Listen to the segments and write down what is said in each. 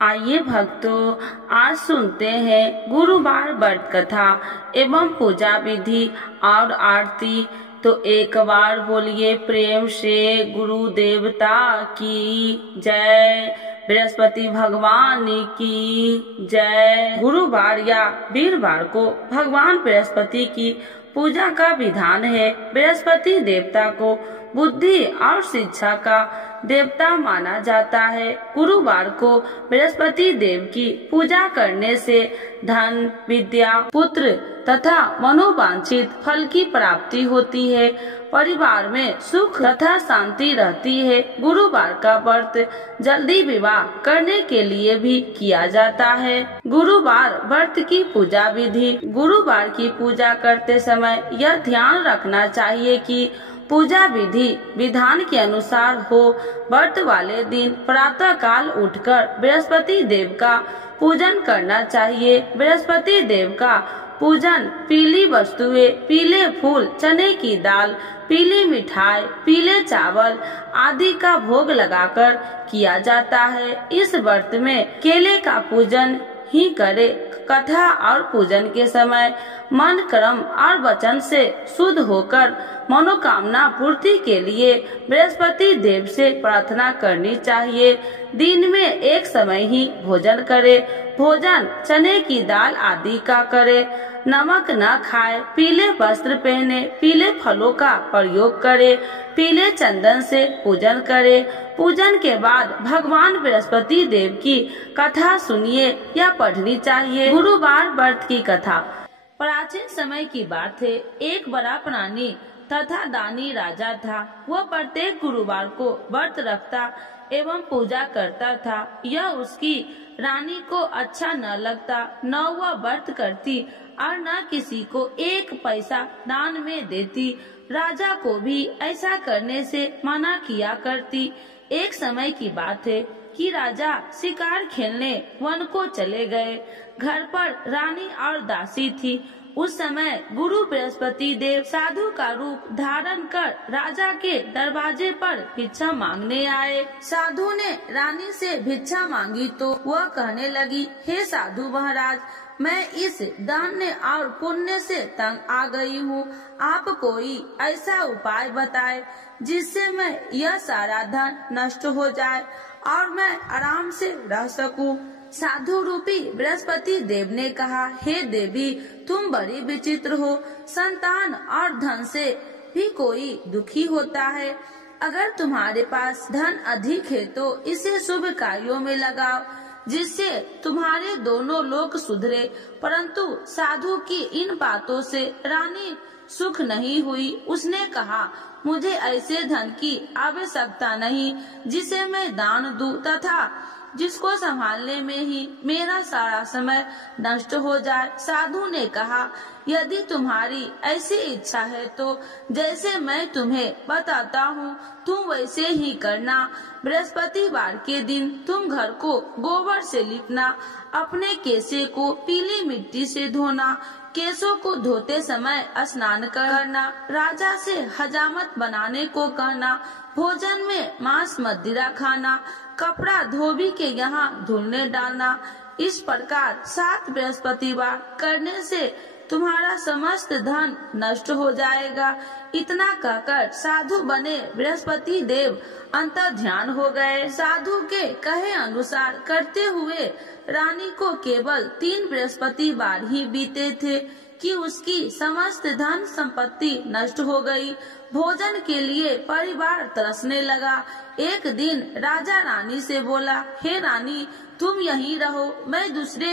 आइए भक्तों, आज सुनते हैं गुरुवार व्रत कथा एवं पूजा विधि और आरती। तो एक बार बोलिए प्रेम से गुरु देवता की जय, बृहस्पति भगवान की जय। गुरुवार या वीरवार को भगवान बृहस्पति की पूजा का विधान है। बृहस्पति देवता को बुद्धि और शिक्षा का देवता माना जाता है। गुरुवार को बृहस्पति देव की पूजा करने से धन, विद्या, पुत्र तथा मनोवांछित फल की प्राप्ति होती है। परिवार में सुख तथा शांति रहती है। गुरुवार का व्रत जल्दी विवाह करने के लिए भी किया जाता है। गुरुवार व्रत की पूजा विधि। गुरुवार की पूजा करते समय यह ध्यान रखना चाहिए कि पूजा विधि विधान के अनुसार हो। व्रत वाले दिन प्रातः काल उठकर बृहस्पति देव का पूजन करना चाहिए। बृहस्पति देव का पूजन पीली वस्तुएं, पीले फूल, चने की दाल, पीली मिठाई, पीले चावल आदि का भोग लगाकर किया जाता है। इस व्रत में केले का पूजन ही करे। कथा और पूजन के समय मन, कर्म और वचन से शुद्ध होकर मनोकामना पूर्ति के लिए बृहस्पति देव से प्रार्थना करनी चाहिए। दिन में एक समय ही भोजन करे। भोजन चने की दाल आदि का करे। नमक न खाए। पीले वस्त्र पहने। पीले फलों का प्रयोग करे। पीले चंदन से पूजन करे। पूजन के बाद भगवान बृहस्पति देव की कथा सुनिए या पढ़नी चाहिए। गुरुवार व्रत की कथा। प्राचीन समय की बात है। एक बड़ा प्राणी तथा दानी राजा था। वह प्रत्येक गुरुवार को व्रत रखता एवं पूजा करता था। यह उसकी रानी को अच्छा न लगता। न वह व्रत करती और न किसी को एक पैसा दान में देती। राजा को भी ऐसा करने से मना किया करती। एक समय की बात है कि राजा शिकार खेलने वन को चले गए। घर पर रानी और दासी थी। उस समय गुरु बृहस्पति देव साधु का रूप धारण कर राजा के दरवाजे पर भिक्षा मांगने आए। साधु ने रानी से भिक्षा मांगी तो वह कहने लगी, हे साधु महाराज, मैं इस दान और पुण्य से तंग आ गई हूँ। आप कोई ऐसा उपाय बताए जिससे मैं यह सारा धन नष्ट हो जाए और मैं आराम से रह सकूं। साधु रूपी बृहस्पति देव ने कहा, हे देवी, तुम बड़ी विचित्र हो। संतान और धन से भी कोई दुखी होता है। अगर तुम्हारे पास धन अधिक है तो इसे शुभ कार्यों में लगाओ जिससे तुम्हारे दोनों लोग सुधरे। परंतु साधु की इन बातों से रानी सुख नहीं हुई। उसने कहा, मुझे ऐसे धन की आवश्यकता नहीं जिसे मैं दान दूं तथा जिसको संभालने में ही मेरा सारा समय नष्ट हो जाए। साधु ने कहा, यदि तुम्हारी ऐसी इच्छा है तो जैसे मैं तुम्हें बताता हूँ तुम वैसे ही करना। बृहस्पतिवार के दिन तुम घर को गोबर से लिपना। अपने केसे को पीली मिट्टी से धोना। केसों को धोते समय स्नान करना। राजा से हजामत बनाने को कहना। भोजन में मांस मदिरा खाना। कपड़ा धोबी के यहाँ धुलने डालना। इस प्रकार 7 बृहस्पतिवार करने से तुम्हारा समस्त धन नष्ट हो जाएगा। इतना कहकर साधु बने बृहस्पति देव अंतर ध्यान हो गए। साधु के कहे अनुसार करते हुए रानी को केवल 3 बृहस्पतिवार ही बीते थे कि उसकी समस्त धन संपत्ति नष्ट हो गई। भोजन के लिए परिवार तरसने लगा। एक दिन राजा रानी से बोला, हे रानी, तुम यहीं रहो, मैं दूसरे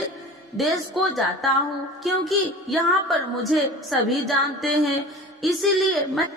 देश को जाता हूँ क्योंकि यहाँ पर मुझे सभी जानते हैं, इसीलिए मैं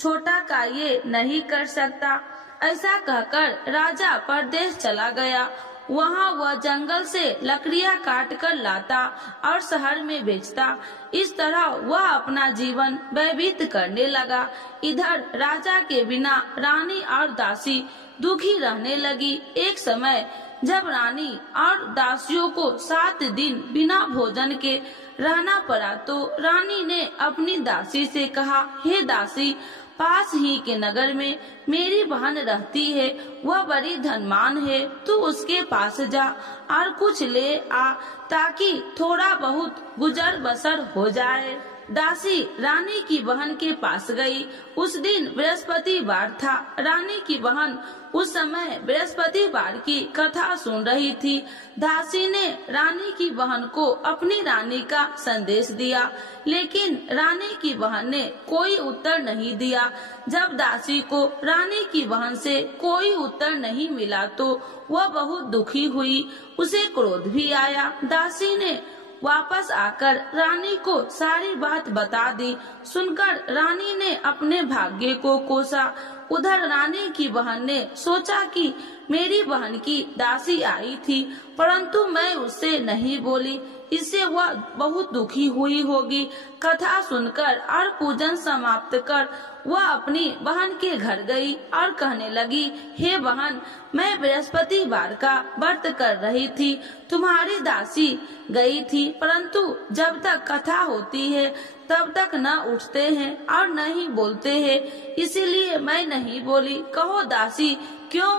छोटा कार्य नहीं कर सकता। ऐसा कहकर राजा परदेश चला गया। वहाँ वह जंगल से लकड़ियाँ काट कर लाता और शहर में बेचता। इस तरह वह अपना जीवन व्यतीत करने लगा। इधर राजा के बिना रानी और दासी दुखी रहने लगी। एक समय जब रानी और दासियों को 7 दिन बिना भोजन के रहना पड़ा तो रानी ने अपनी दासी से कहा, हे दासी, पास ही के नगर में मेरी बहन रहती है, वह बड़ी धनवान है, तू उसके पास जा और कुछ ले आ ताकि थोड़ा बहुत गुजर बसर हो जाए। दासी रानी की बहन के पास गई। उस दिन बृहस्पतिवार था। रानी की बहन उस समय बृहस्पतिवार की कथा सुन रही थी। दासी ने रानी की बहन को अपनी रानी का संदेश दिया, लेकिन रानी की बहन ने कोई उत्तर नहीं दिया। जब दासी को रानी की बहन से कोई उत्तर नहीं मिला तो वह बहुत दुखी हुई, उसे क्रोध भी आया। दासी ने वापस आकर रानी को सारी बात बता दी। सुनकर रानी ने अपने भाग्य को कोसा। उधर रानी की बहन ने सोचा कि मेरी बहन की दासी आई थी, परंतु मैं उससे नहीं बोली, इससे वह बहुत दुखी हुई होगी। कथा सुनकर और पूजन समाप्त कर वह अपनी बहन के घर गई और कहने लगी, हे बहन, मैं बृहस्पतिवार का व्रत कर रही थी, तुम्हारी दासी गई थी, परंतु जब तक कथा होती है तब तक न उठते हैं और न ही बोलते हैं, इसीलिए मैं नहीं बोली। कहो दासी क्यों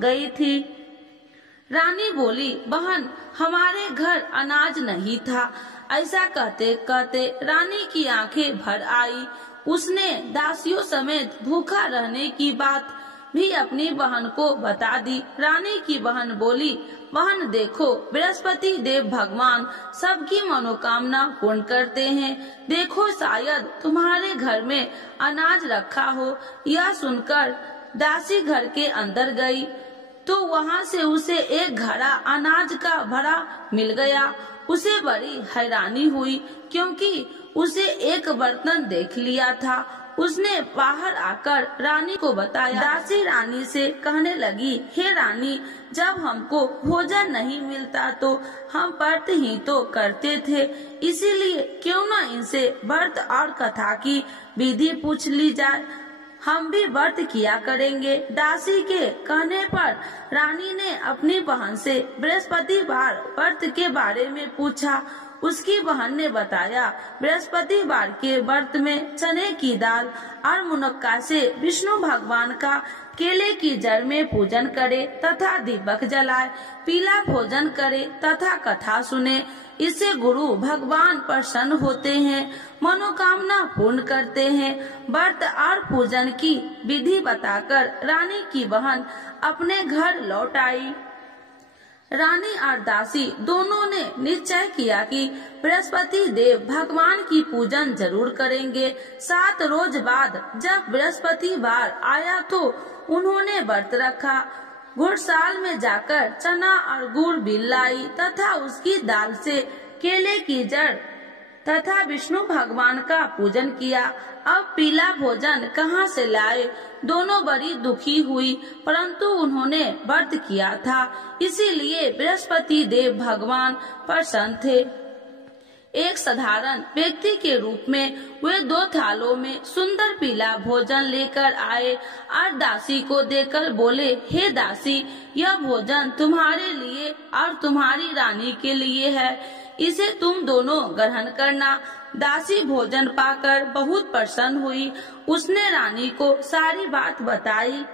गई थी? रानी बोली, बहन, हमारे घर अनाज नहीं था। ऐसा कहते कहते रानी की आंखें भर आई। उसने दासियों समेत भूखा रहने की बात भी अपनी बहन को बता दी। रानी की बहन बोली, बहन देखो, बृहस्पति देव भगवान सबकी मनोकामना पूर्ण करते हैं। देखो शायद तुम्हारे घर में अनाज रखा हो। यह सुनकर दासी घर के अंदर गई तो वहाँ से उसे एक घड़ा अनाज का भरा मिल गया। उसे बड़ी हैरानी हुई क्योंकि उसे एक बर्तन देख लिया था। उसने बाहर आकर रानी को बताया। दासी रानी से कहने लगी, हे रानी, जब हमको भोजन नहीं मिलता तो हम व्रत ही तो करते थे, इसीलिए क्यों न इनसे व्रत और कथा की विधि पूछ ली जाए, हम भी व्रत किया करेंगे। दासी के कहने पर रानी ने अपनी बहन से बृहस्पतिवार व्रत के बारे में पूछा। उसकी बहन ने बताया, बृहस्पतिवार के व्रत में चने की दाल और मुनक्का से विष्णु भगवान का केले की जड़ में पूजन करे तथा दीपक जलाए, पीला भोजन करे तथा कथा सुने। इससे गुरु भगवान प्रसन्न होते हैं, मनोकामना पूर्ण करते हैं। व्रत और पूजन की विधि बताकर रानी की बहन अपने घर लौट आई। रानी और दासी दोनों ने निश्चय किया कि बृहस्पति देव भगवान की पूजन जरूर करेंगे। 7 रोज बाद जब बृहस्पतिवार आया तो उन्होंने व्रत रखा। घुड़साल में जाकर चना और गुड़ बिल लाई तथा उसकी दाल से केले की जड़ तथा विष्णु भगवान का पूजन किया। अब पीला भोजन कहाँ से लाए? दोनों बड़ी दुखी हुई, परंतु उन्होंने व्रत किया था, इसीलिए बृहस्पति देव भगवान प्रसन्न थे। एक साधारण व्यक्ति के रूप में वे 2 थालों में सुंदर पीला भोजन लेकर आए और दासी को देकर बोले, हे दासी, यह भोजन तुम्हारे लिए और तुम्हारी रानी के लिए है, इसे तुम दोनों ग्रहण करना। दासी भोजन पाकर बहुत प्रसन्न हुई। उसने रानी को सारी बात बताई।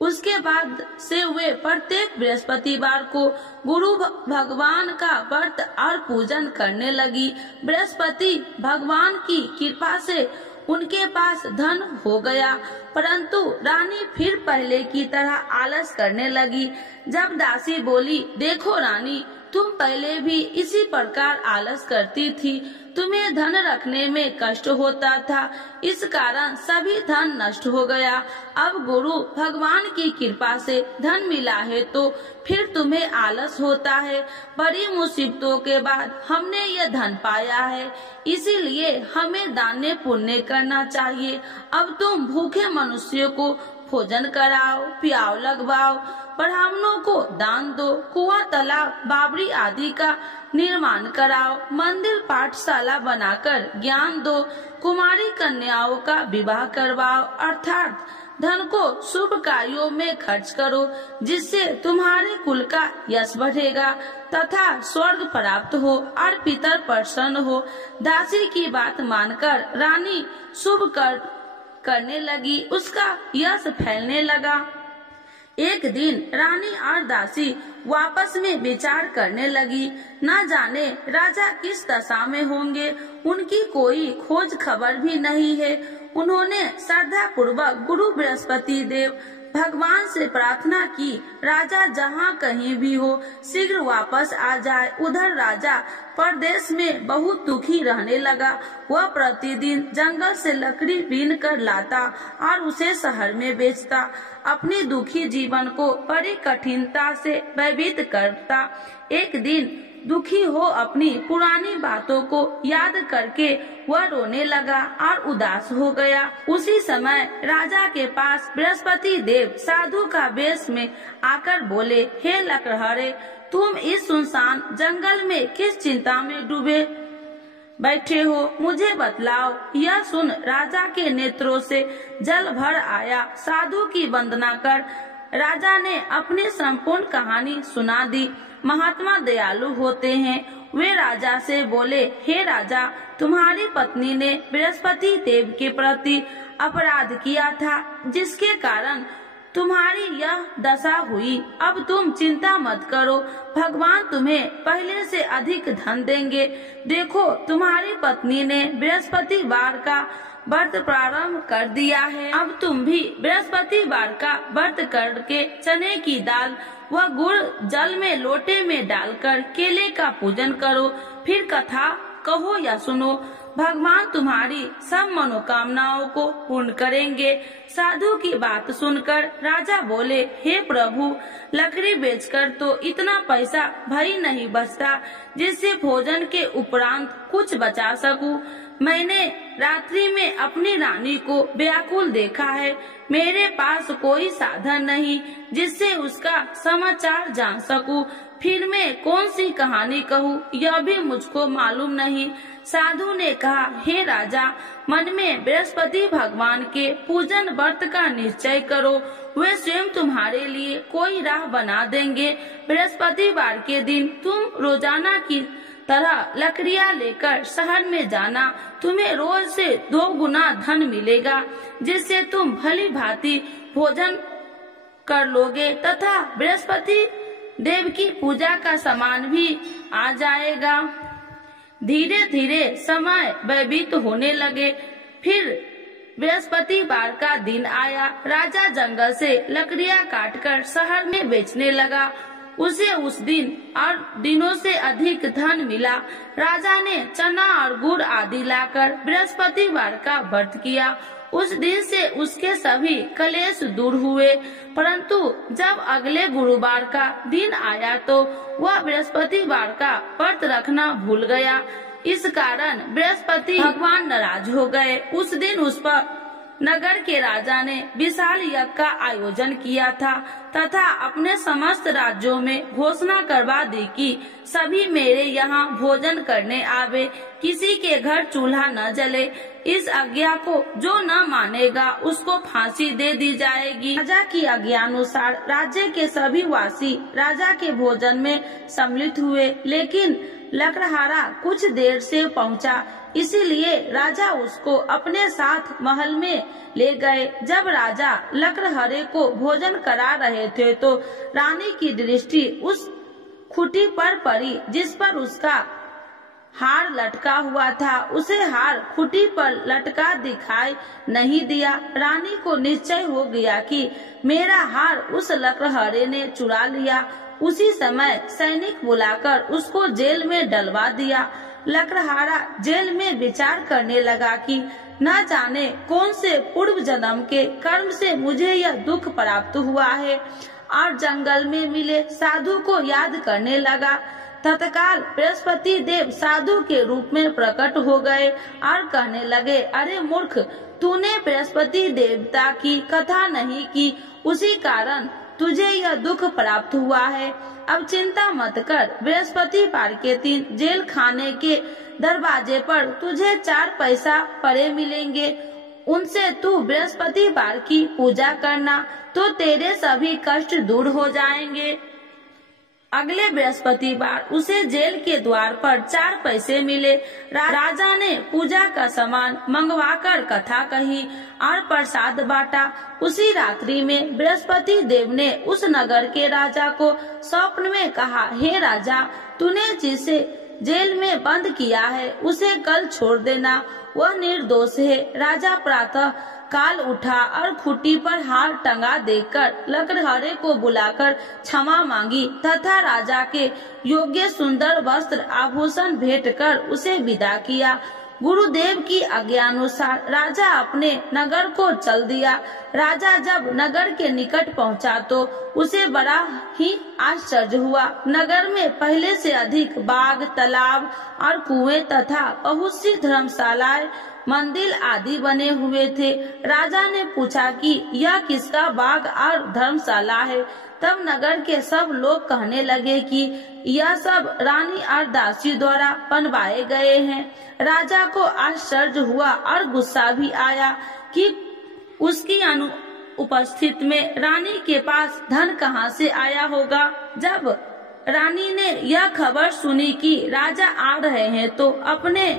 उसके बाद से वे प्रत्येक बृहस्पतिवार को गुरु भगवान का व्रत और पूजन करने लगी। बृहस्पति भगवान की कृपा से उनके पास धन हो गया, परंतु रानी फिर पहले की तरह आलस करने लगी। जब दासी बोली, देखो रानी, तुम पहले भी इसी प्रकार आलस करती थी, तुम्हें धन रखने में कष्ट होता था, इस कारण सभी धन नष्ट हो गया। अब गुरु भगवान की कृपा से धन मिला है तो फिर तुम्हें आलस होता है। बड़ी मुसीबतों के बाद हमने यह धन पाया है, इसीलिए हमें दान पुण्य करना चाहिए। अब तुम भूखे मनुष्यों को भोजन कराओ, पियाओ, लगवाओ, ब्राह्मणों को दान दो, कुआं, तालाब, बावड़ी आदि का निर्माण कराओ, मंदिर, पाठशाला बनाकर ज्ञान दो, कुमारी कन्याओं का विवाह करवाओ, अर्थात धन को शुभ कार्यों में खर्च करो, जिससे तुम्हारे कुल का यश बढ़ेगा तथा स्वर्ग प्राप्त हो और पितर प्रसन्न हो। दासी की बात मानकर रानी शुभ कर करने लगी, उसका यश फैलने लगा। एक दिन रानी और दासी आपस में विचार करने लगी, न जाने राजा किस दशा में होंगे, उनकी कोई खोज खबर भी नहीं है। उन्होंने श्रद्धा पूर्वक गुरु बृहस्पति देव भगवान से प्रार्थना की, राजा जहाँ कहीं भी हो शीघ्र वापस आ जाए। उधर राजा परदेश में बहुत दुखी रहने लगा। वह प्रतिदिन जंगल से लकड़ी बीन कर लाता और उसे शहर में बेचता। अपने दुखी जीवन को बड़ी कठिनता से व्यतीत करता। एक दिन दुखी हो अपनी पुरानी बातों को याद करके वह रोने लगा और उदास हो गया। उसी समय राजा के पास बृहस्पति देव साधु का वेश में आकर बोले, हे लकड़हारे, तुम इस सुनसान जंगल में किस चिंता में डूबे बैठे हो, मुझे बतलाओ। यह सुन राजा के नेत्रों से जल भर आया। साधु की वंदना कर राजा ने अपनी संपूर्ण कहानी सुना दी। महात्मा दयालु होते हैं। वे राजा से बोले, हे राजा, तुम्हारी पत्नी ने बृहस्पति देव के प्रति अपराध किया था, जिसके कारण तुम्हारी यह दशा हुई। अब तुम चिंता मत करो, भगवान तुम्हें पहले से अधिक धन देंगे। देखो, तुम्हारी पत्नी ने बृहस्पतिवार का व्रत प्रारंभ कर दिया है। अब तुम भी बृहस्पतिवार का व्रत करके चने की दाल व गुड़ जल में लोटे में डालकर केले का पूजन करो। फिर कथा कहो या सुनो, भगवान तुम्हारी सब मनोकामनाओं को पूर्ण करेंगे। साधु की बात सुनकर राजा बोले, हे प्रभु, लकड़ी बेचकर तो इतना पैसा भई नहीं बचता जिससे भोजन के उपरांत कुछ बचा सकूं। मैंने रात्रि में अपनी रानी को व्याकुल देखा है। मेरे पास कोई साधन नहीं जिससे उसका समाचार जान सकूं। फिर मैं कौन सी कहानी कहूँ, यह भी मुझको मालूम नहीं। साधु ने कहा, हे राजा, मन में बृहस्पति भगवान के पूजन व्रत का निश्चय करो। वे स्वयं तुम्हारे लिए कोई राह बना देंगे। बृहस्पतिवार के दिन तुम रोजाना की तरह लकड़ियाँ लेकर शहर में जाना। तुम्हें रोज से 2 गुना धन मिलेगा, जिससे तुम भली भांति भोजन कर लोगे तथा बृहस्पति देव की पूजा का सामान भी आ जाएगा। धीरे धीरे समय व्यतीत होने लगे। फिर बृहस्पतिवार का दिन आया। राजा जंगल से लकड़ियाँ काटकर शहर में बेचने लगा। उसे उस दिन और दिनों से अधिक धन मिला। राजा ने चना और गुड़ आदि लाकर बृहस्पतिवार का व्रत किया। उस दिन से उसके सभी कलेश दूर हुए। परंतु जब अगले गुरुवार का दिन आया तो वह बृहस्पतिवार का व्रत रखना भूल गया। इस कारण बृहस्पति भगवान नाराज हो गए। उस दिन उस पर नगर के राजा ने विशाल यज्ञ का आयोजन किया था तथा अपने समस्त राज्यों में घोषणा करवा दी कि सभी मेरे यहाँ भोजन करने आवे, किसी के घर चूल्हा न जले। इस आज्ञा को जो न मानेगा उसको फांसी दे दी जाएगी। राजा की आज्ञानुसार राज्य के सभी वासी राजा के भोजन में सम्मिलित हुए, लेकिन लकड़हारा कुछ देर से पहुंचा, इसीलिए राजा उसको अपने साथ महल में ले गए। जब राजा लकड़हारे को भोजन करा रहे थे तो रानी की दृष्टि उस खूंटी पर पड़ी जिस पर उसका हार लटका हुआ था। उसे हार खूंटी पर लटका दिखाई नहीं दिया। रानी को निश्चय हो गया कि मेरा हार उस लकड़हारे ने चुरा लिया। उसी समय सैनिक बुलाकर उसको जेल में डलवा दिया। लकड़हारा जेल में विचार करने लगा कि न जाने कौन से पूर्व जन्म के कर्म से मुझे यह दुख प्राप्त हुआ है, और जंगल में मिले साधु को याद करने लगा। तत्काल बृहस्पति देव साधु के रूप में प्रकट हो गए और कहने लगे, अरे मूर्ख, तूने बृहस्पति देवता की कथा नहीं की, उसी कारण तुझे यह दुख प्राप्त हुआ है। अब चिंता मत कर, बृहस्पतिवार के दिन जेल खाने के दरवाजे पर तुझे 4 पैसा पड़े मिलेंगे। उनसे तू बृहस्पतिवार की पूजा करना तो तेरे सभी कष्ट दूर हो जाएंगे। अगले बृहस्पतिवार उसे जेल के द्वार पर 4 पैसे मिले। राजा ने पूजा का सामान मंगवाकर कथा कही और प्रसाद बांटा। उसी रात्रि में बृहस्पति देव ने उस नगर के राजा को स्वप्न में कहा, हे राजा, तूने जिसे जेल में बंद किया है उसे कल छोड़ देना, वह निर्दोष है। राजा प्रातः काल उठा और खूंटी पर हार टंगा देकर लकड़हारे को बुलाकर क्षमा मांगी तथा राजा के योग्य सुंदर वस्त्र आभूषण भेंट कर उसे विदा किया। गुरुदेव की आज्ञानुसार राजा अपने नगर को चल दिया। राजा जब नगर के निकट पहुंचा तो उसे बड़ा ही आश्चर्य हुआ। नगर में पहले से अधिक बाग, तालाब और कुएं तथा बहुत सी धर्मशालाएं, मंदिर आदि बने हुए थे। राजा ने पूछा कि यह किसका बाग और धर्मशाला है। तब नगर के सब लोग कहने लगे कि यह सब रानी और दासी द्वारा बनवाए गए हैं। राजा को आश्चर्य हुआ और गुस्सा भी आया कि उसकी अनुपस्थित में रानी के पास धन कहां से आया होगा। जब रानी ने यह खबर सुनी कि राजा आ रहे हैं तो अपने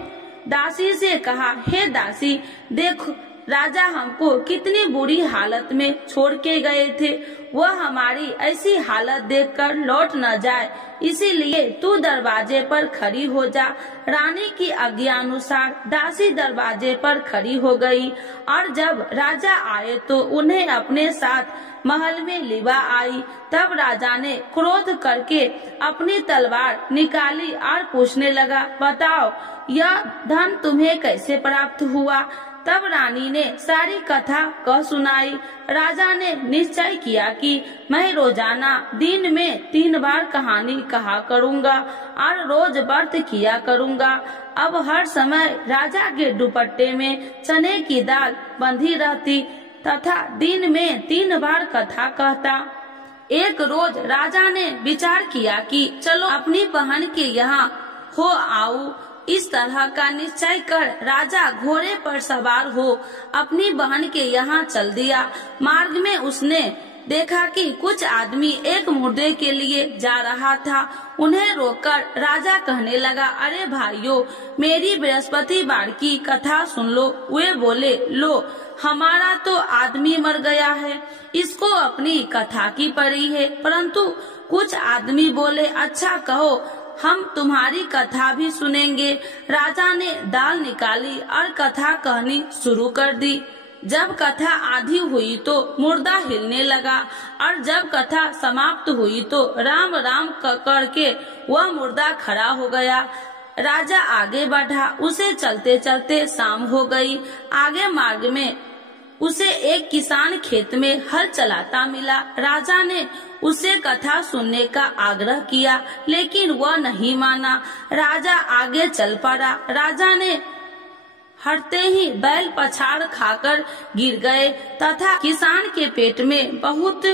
दासी से कहा, हे दासी, देखो राजा हमको कितनी बुरी हालत में छोड़ के गए थे, वह हमारी ऐसी हालत देखकर लौट न जाए, इसीलिए तू दरवाजे पर खड़ी हो जा। रानी की आज्ञानुसार दासी दरवाजे पर खड़ी हो गई और जब राजा आए तो उन्हें अपने साथ महल में लिवा आई। तब राजा ने क्रोध करके अपनी तलवार निकाली और पूछने लगा, बताओ यह धन तुम्हें कैसे प्राप्त हुआ। तब रानी ने सारी कथा कह सुनाई। राजा ने निश्चय किया कि मैं रोजाना दिन में 3 बार कहानी कहा करूँगा और रोज व्रत किया करूँगा। अब हर समय राजा के दुपट्टे में चने की दाल बंधी रहती तथा दिन में 3 बार कथा कहता। एक रोज राजा ने विचार किया कि चलो अपनी बहन के यहाँ हो आऊं। इस तरह का निश्चय कर राजा घोड़े पर सवार हो अपनी बहन के यहाँ चल दिया। मार्ग में उसने देखा कि कुछ आदमी एक मुर्दे के लिए जा रहा था। उन्हें रोककर राजा कहने लगा, अरे भाइयों, मेरी बृहस्पतिवार की कथा सुन लो। वे बोले, लो, हमारा तो आदमी मर गया है, इसको अपनी कथा की पड़ी है। परंतु कुछ आदमी बोले, अच्छा कहो, हम तुम्हारी कथा भी सुनेंगे। राजा ने दाल निकाली और कथा कहनी शुरू कर दी। जब कथा आधी हुई तो मुर्दा हिलने लगा और जब कथा समाप्त हुई तो राम राम करके वह मुर्दा खड़ा हो गया। राजा आगे बढ़ा। उसे चलते चलते शाम हो गई। आगे मार्ग में उसे एक किसान खेत में हल चलाता मिला। राजा ने उसे कथा सुनने का आग्रह किया, लेकिन वह नहीं माना। राजा आगे चल पड़ा। राजा ने हटते ही बैल पछाड़ खाकर गिर गए तथा किसान के पेट में बहुत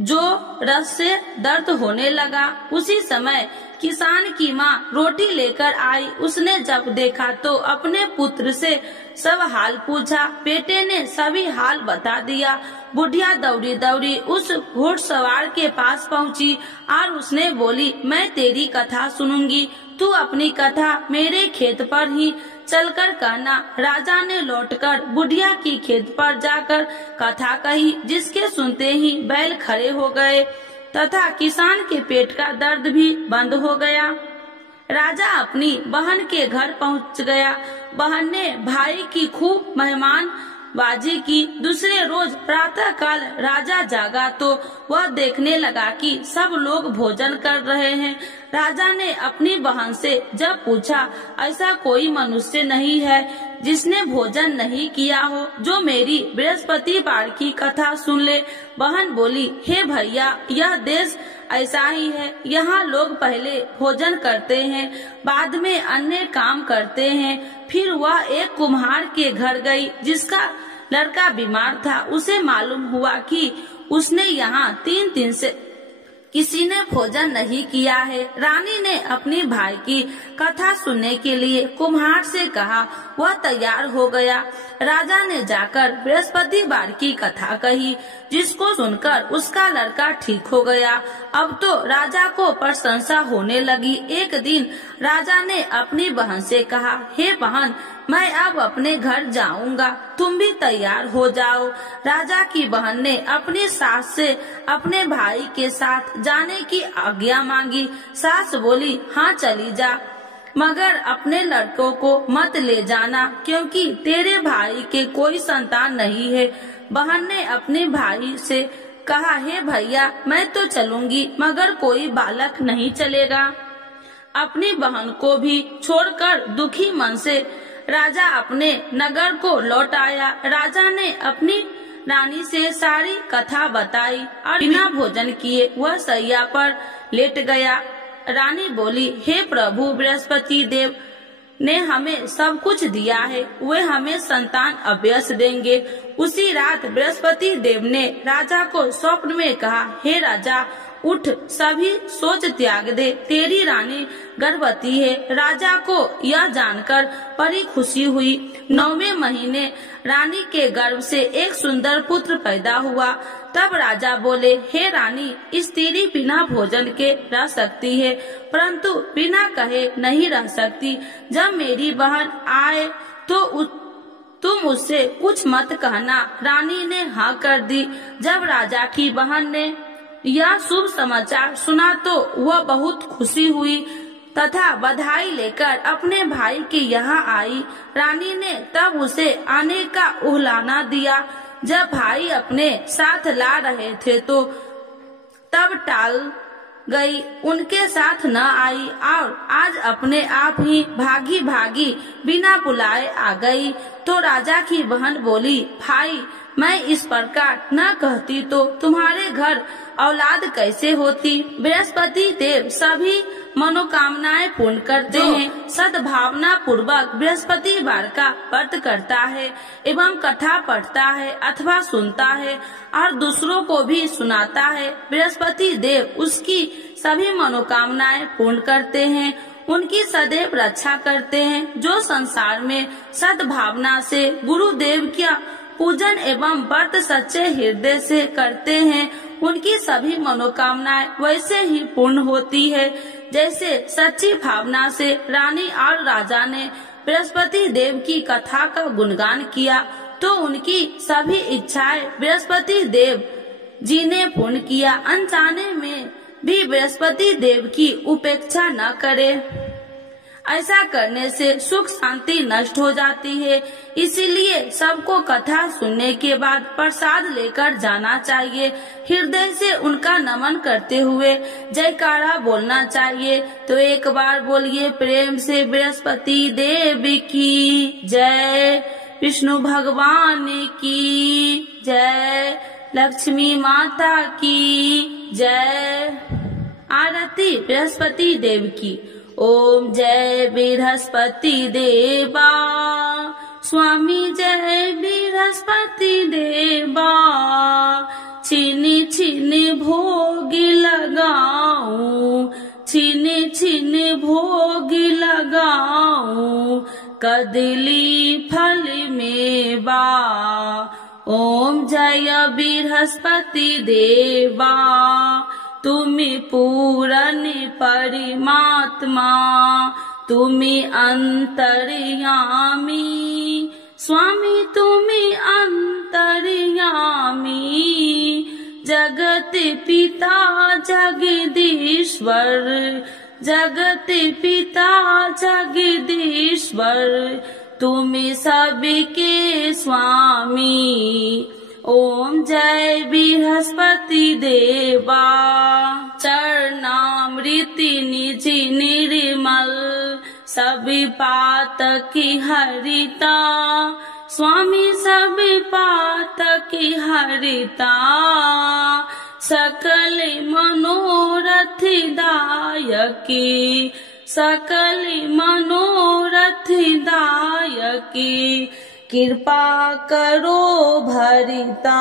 जोर से दर्द होने लगा। उसी समय किसान की माँ रोटी लेकर आई। उसने जब देखा तो अपने पुत्र से सब हाल पूछा। बेटे ने सभी हाल बता दिया। बुढ़िया दौड़ी दौड़ी उस घुड़सवार के पास पहुँची और उसने बोली, मैं तेरी कथा सुनूंगी, तू अपनी कथा मेरे खेत पर ही चलकर कहना। राजा ने लौटकर बुढ़िया की खेत पर जाकर कथा कही, जिसके सुनते ही बैल खड़े हो गए तथा किसान के पेट का दर्द भी बंद हो गया। राजा अपनी बहन के घर पहुंच गया। बहन ने भाई की खूब मेहमानबाजी की। दूसरे रोज प्रातः काल राजा जागा तो वह देखने लगा कि सब लोग भोजन कर रहे हैं। राजा ने अपनी बहन से जब पूछा, ऐसा कोई मनुष्य नहीं है जिसने भोजन नहीं किया हो जो मेरी बृहस्पतिवार की कथा सुन ले। बहन बोली, हे भैया, यह देश ऐसा ही है। यहाँ लोग पहले भोजन करते हैं, बाद में अन्य काम करते हैं। फिर वह एक कुम्हार के घर गई जिसका लड़का बीमार था। उसे मालूम हुआ कि उसने यहाँ 3 दिन से किसी ने भोजन नहीं किया है। रानी ने अपनी भाई की कथा सुनने के लिए कुम्हार से कहा। वह तैयार हो गया। राजा ने जाकर बृहस्पतिवार की कथा कही। जिसको सुनकर उसका लड़का ठीक हो गया। अब तो राजा को प्रशंसा होने लगी। एक दिन राजा ने अपनी बहन से कहा, हे बहन, मैं अब अपने घर जाऊंगा, तुम भी तैयार हो जाओ। राजा की बहन ने अपनी सास से अपने भाई के साथ जाने की आज्ञा मांगी। सास बोली, हाँ चली जा, मगर अपने लड़कों को मत ले जाना, क्योंकि तेरे भाई के कोई संतान नहीं है। बहन ने अपने भाई से कहा, हे भैया, मैं तो चलूंगी, मगर कोई बालक नहीं चलेगा। अपनी बहन को भी छोड़कर दुखी मन से राजा अपने नगर को लौट आया। राजा ने अपनी रानी से सारी कथा बताई और बिना भोजन किए वह सैया पर लेट गया। रानी बोली, हे प्रभु, बृहस्पति देव ने हमें सब कुछ दिया है, वे हमें संतान अवश्य देंगे। उसी रात बृहस्पति देव ने राजा को स्वप्न में कहा, हे राजा, उठ, सभी सोच त्याग दे, तेरी रानी गर्भवती है। राजा को यह जानकर बड़ी खुशी हुई। 9वें महीने रानी के गर्भ से एक सुंदर पुत्र पैदा हुआ। तब राजा बोले, हे रानी, स्त्री बिना भोजन के रह सकती है, परंतु बिना कहे नहीं रह सकती। जब मेरी बहन आए तो तुम उससे कुछ मत कहना। रानी ने हाँ कर दी। जब राजा की बहन ने यह शुभ समाचार सुना तो वह बहुत खुशी हुई तथा बधाई लेकर अपने भाई के यहाँ आई। रानी ने तब उसे आने का उहलाना दिया। जब भाई अपने साथ ला रहे थे तो तब टाल गई, उनके साथ न आई और आज अपने आप ही भागी भागी बिना बुलाए आ गई। तो राजा की बहन बोली, भाई, मैं इस प्रकार न कहती तो तुम्हारे घर औलाद कैसे होती। बृहस्पति देव सभी मनोकामनाएं पूर्ण करते हैं। सद्भावना पूर्वक बृहस्पतिवार का व्रत करता है एवं कथा पढ़ता है अथवा सुनता है और दूसरों को भी सुनाता है, बृहस्पति देव उसकी सभी मनोकामनाएं पूर्ण करते हैं, उनकी सदैव रक्षा करते हैं। जो संसार में सद्भावना से गुरुदेव का पूजन एवं व्रत सच्चे हृदय से करते हैं, उनकी सभी मनोकामनाएं वैसे ही पूर्ण होती है जैसे सच्ची भावना से रानी और राजा ने बृहस्पति देव की कथा का गुणगान किया तो उनकी सभी इच्छाएं बृहस्पति देव जी ने पूर्ण किया। अनजाने में भी बृहस्पति देव की उपेक्षा न करे, ऐसा करने से सुख शांति नष्ट हो जाती है। इसीलिए सबको कथा सुनने के बाद प्रसाद लेकर जाना चाहिए। हृदय से उनका नमन करते हुए जयकारा बोलना चाहिए। तो एक बार बोलिए प्रेम से, बृहस्पति देव की जय, विष्णु भगवान की जय, लक्ष्मी माता की जय। आरती बृहस्पति देव की। ओम जय बृहस्पति देवा, स्वामी जय बृहस्पति देवा, छिन छिन भोग लगाऊं, छिन छिन भोग लगाऊं, कदली फल मेवा। ओम जय बृहस्पति देवा, तुमी पूरन परमात्मा, तुमी अंतर्यामी, स्वामी तुमी अंतर्यामी, जगत पिता जगदीश्वर, जगत पिता जगदीश्वर, तुमी सबके स्वामी। ओम जय बृहस्पति देवा, चरणामृति निज निर्मल, सभी पातक हरिता, स्वामी सभी पातक हरिता, सकल मनोरथ दायकी, सकल मनोरथ दायकी, कृपा करो भरिता।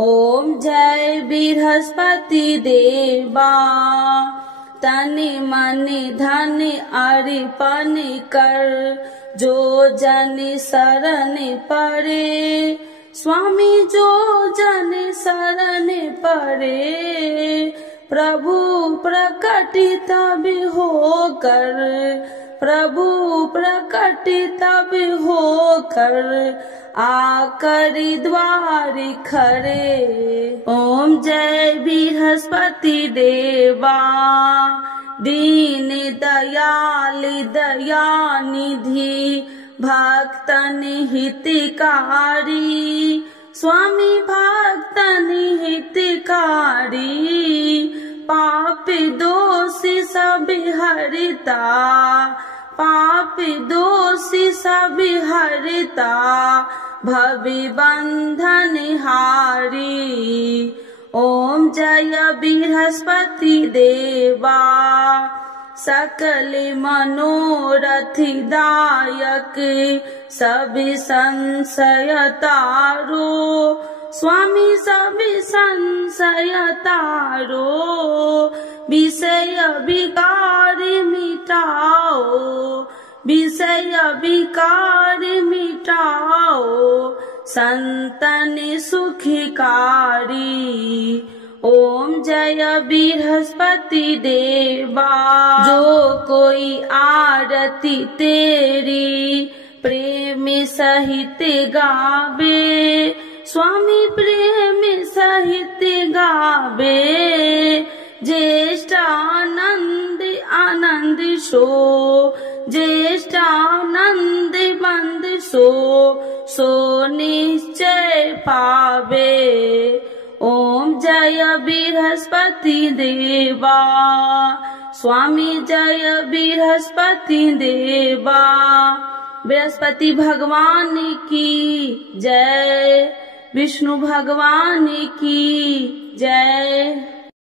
ओम जय बृहस्पति देवा, तन मन धन अर्पण कर, जो जन शरण पड़े, स्वामी जो जन शरण पड़े, प्रभु प्रकटित भी होकर, प्रभु प्रकटित भी होकर आकर द्वार खड़े। ओम जय बृहस्पति देवा, दीन दयाल दयानिधि, भक्तन हितकारी, स्वामी भक्तन हितकारी, पाप दोष सब हरता, पाप दोष सब हरता, भवि बंधन हारी। ओम जय बृहस्पति देवा, सकल मनोरथ दायक, सब संशय तारो, स्वामी सब संशय तारो, विषय विकार मिटाओ, विषय विकार मिटाओ, संतन सुखकारी। ओम जय बृहस्पति देवा, जो कोई आरती तेरी प्रेम सहित गावे, स्वामी प्रेम सहित गावे, ज्येष्ठ आनंद आनंद सो, ज्येष्ठ आनंद बंद सो निश्चय पावे। ओम जय बृहस्पति देवा, स्वामी जय बृहस्पति देवा, बृहस्पति भगवान की जय, विष्णु भगवान की जय।